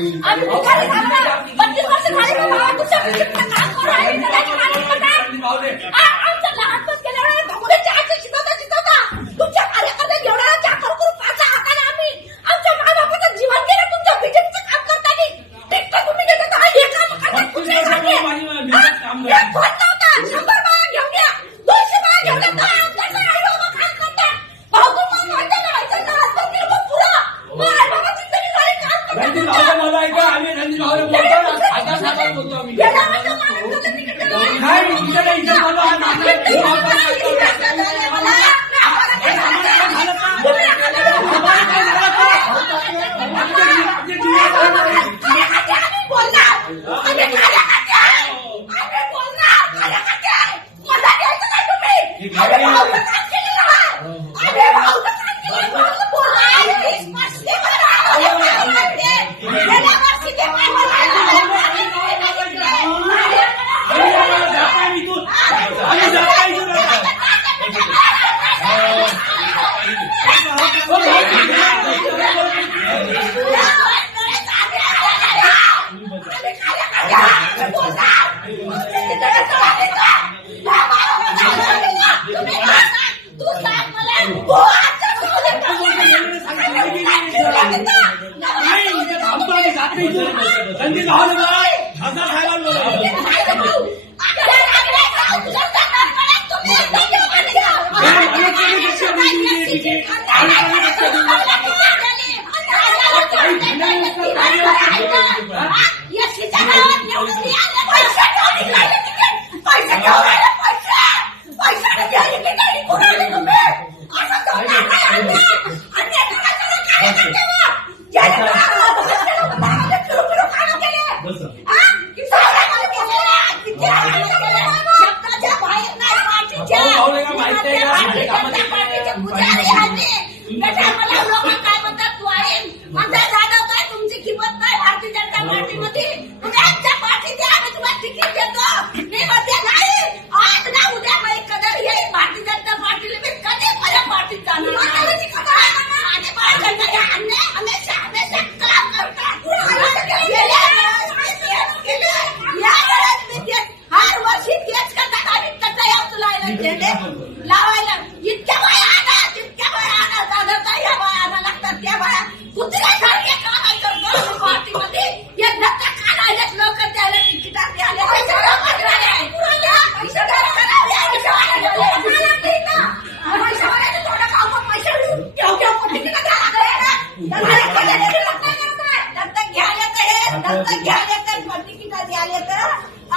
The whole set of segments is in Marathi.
आम्ही भिकारी झालो ना. 32 वर्ष झाली ना बाबा तुमच्या पिशवीतनं काम करू राहिले तर त्याची माणूस बघा. आमच्या लहानपण केल्यावर भगवानच्या हाती शिकवता तुमच्या कार्यकर्त्यात एवढा चाकर करू पाचा हाताने आम्ही आमच्या मायबापाचं जीवन गेलं तुमच्या बीजेपीचं काम करताना. टिकटॉक तुम्ही घेता तर हे काम करतात कुठे झाले? एक फोन नव्हता 100 बाया घेऊन या 200 बाया घेऊन या तर आमच्याकडे आई बाबा काम करतात. भाऊ तुम्हाला माहिती ना ऐकायचं असतं की मग पुरा मग आई बाबा जिंदगी झाली काम करतात. रणजित भाऊ मला ऐका आम्ही रणजित भाऊ बोलतो आता साधा बोलतो आम्ही या नावाचं माणूस तर तिकीट देतो. नाही इकडे इकडे बोललो हा नाम मला रणजित भाऊ भाषा लावायला इतक्या बाया आणा तितक्या बाया आणा दादा या बाया आणा लागतात त्या बाया कुत्र्यासारखे काम करतो पार्टीमध्ये एक धक्का काढायलाच लोक त्याला तिकिटात द्यायला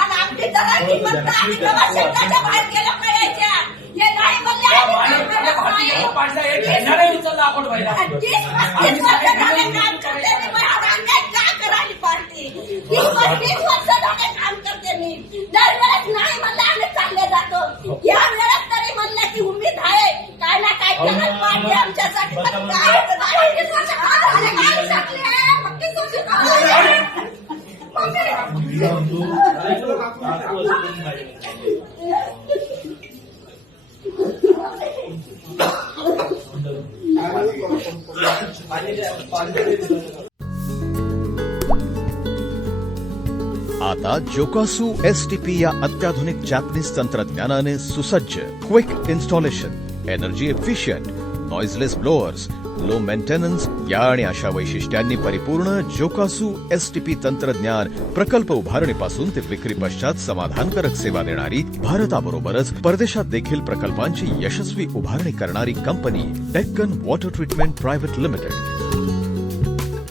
आणि आमची तर शेताच्या बाहेर गेलं पाहिजे. हे नाही म्हणले आपण पहिला 30-35 वर्ष झाले काम करते मी. अन्याय का करायली पार्टी 30-35 वर्ष झाले काम करते मी. दरवेळेस नाही म्हणलं आम्ही चालले जातो. या वेळेस तरी म्हणलं की उमेद आहे काय ना काय करत पाहिजे आमच्यासाठी. पण काय 30 वर्ष झाले काय टाकले 35 वर्ष आता जोकासू STP या अत्याधुनिक जॅपनीज तंत्रज्ञानाने सुसज्ज quick installation, energy efficient, noiseless blowers, low maintenance या आणि अशा वैशिष्ट्यांनी परिपूर्ण जोकासू STP तंत्रज्ञान प्रकल्प उभारणीपासून ते विक्री पश्चात समाधानकारक सेवा देणारी, भारताबरोबरच परदेशात देखील प्रकल्पांची यशस्वी उभारणी करणारी company Deccan water treatment private limited.